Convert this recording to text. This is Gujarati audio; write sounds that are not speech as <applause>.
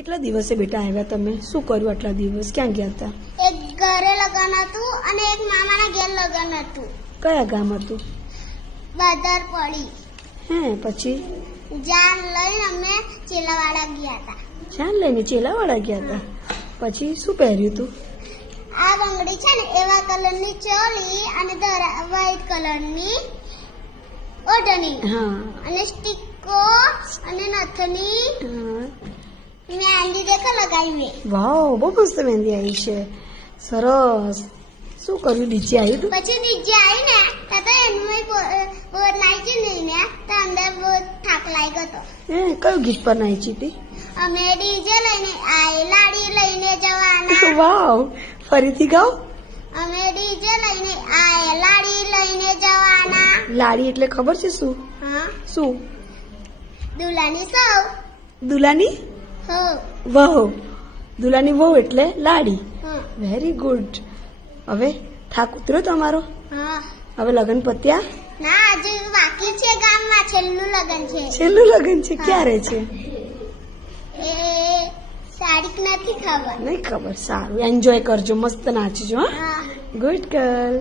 કેટલા દિવસે બેટા આવ્યા તમે? શું કર્યું આટલા દિવસ? ક્યાં ગયા હતા? એક ઘરે લગન હતું અને એક મામાના ઘેર લગન હતું. કયા ગામ હતું? બાદર પડી. હે પછી? જાન લઈને અમે ચેલાવાડા ગયા હતા. જાન લઈને ચેલાવાડા ગયા હતા? પછી શું પહેર્યું તું? આ બંગડી છે ને એવા કલરની ચોલી અને વ્હાઈટ કલરની ઓઢણી. હા. અને સ્ટીકો અને નથની વાવ બહુ મસ્ત મહેંદી આવી છે. સરસ. શું કર્યું ડીજે આવ્યું તું? પછી નીચે આવી ને તો એનું બોર નાખી નહીં ને તો અંદર બહુ થાક લાગ્યો હતો. હે કયું ગીત પર નાચી હતી? અમે ડીજે લઈને આય લાડી લઈને જવાના. <laughs> વાવ ફરીથી ગાઓ. અમે ડીજે લઈને આય લાડી લઈને જવાના. લાડી એટલે ખબર છે શું? હા. શું? દુલાની સૌ. દુલાની વહુ દુલાની વહુ એટલે લાડી. વેરી ગુડ હવે થાક ઉતર્યો તમારો? હા. હવે લગ્ન પત્યા? ના આજે બાકી છે ગામમાં. છેલ્લું લગન છે. છેલ્લું લગ્ન છે? ક્યારે છે? એ તારીખ નથી ખબર. નહીં ખબર સારું. એન્જોય કરજો મસ્ત નાચજો હા. હા. Good girl